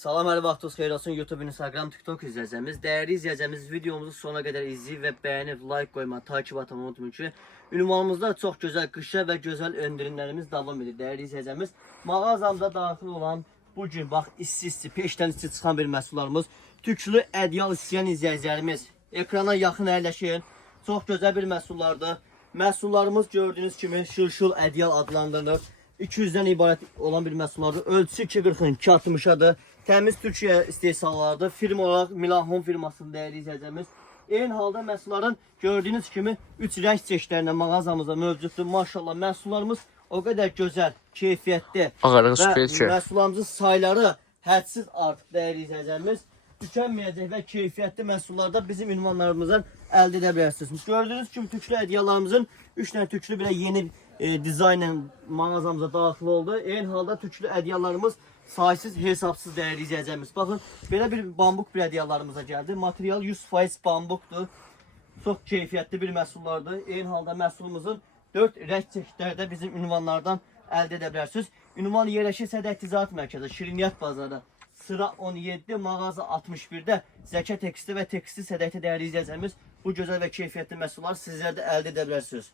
Salam, hər vaxtınız xeyir olsun. YouTube, Instagram, TikTok izləyəcəyimiz, dəyərli izləyəcəyimiz videomuzu sona qədər izləyib və bəyənib, like qoyma, takip atmayı unutmayın ki, ünvanımızda çox gözəl qışa və gözəl endirimlərimiz davam edir. Dəyərli izləyəcəyimiz, mağazamda daxil olan bu gün bax isti peşdən isti çıxan bir məhsullarımız, tüklü ədyal istəyən izləyicilərimiz ekrana yaxın əyləşin. Çox gözəl bir məhsullardır. Məhsullarımız gördüyünüz kimi şırşıl ədyal adlandırılır. 200'den ibarət olan bir məhsullardır. Ölçüsü 240'ın 260'adır. Təmiz Türkiye istehsallarıdır. Firma olarak Milahon firmasının dəyərli izləyicimiz. Eyni halda məhsulların gördüğünüz kimi 3 rəng çeşidlərində mağazamızda mövcuddur. Maşallah məhsullarımız o qədər gözəl, keyfiyyətli və məhsullarımızın sayları hədsiz artıq dəyərli izləyicimiz. Tükənməyəcək və keyfiyyətli məhsullarda bizim ünvanlarımızdan əldə edə bilərsiniz. Gördüğünüz kimi tüklü ədyallarımızın 3 dənə tüklü belə yeni dizaynla mağazamıza daxil oldu. Eyni halda tüklü ədyallarımız saysız hesapsız dəyərli izləyəcəyimiz. Baxın, belə bir bambuk bir ədyallarımıza gəldi. Material 100% bambukdur. Çox keyfiyyətli bir məhsullardır. Eyni halda məhsulumuzun 4 rəng çeşidlərdə bizim ünvanlardan əldə edə bilərsiniz. Ünvan yerləşir Sədək Ticarət Mərkəzi, Şirniyyat bazarı. Sıra 17, mağaza 61'də Zəka Tekstil və Tekstil Sədəkdə dəyərli izləyəcəyimiz bu gözəl və keyfiyyətli məhsulları sizlər də əldə edə bilərsiniz.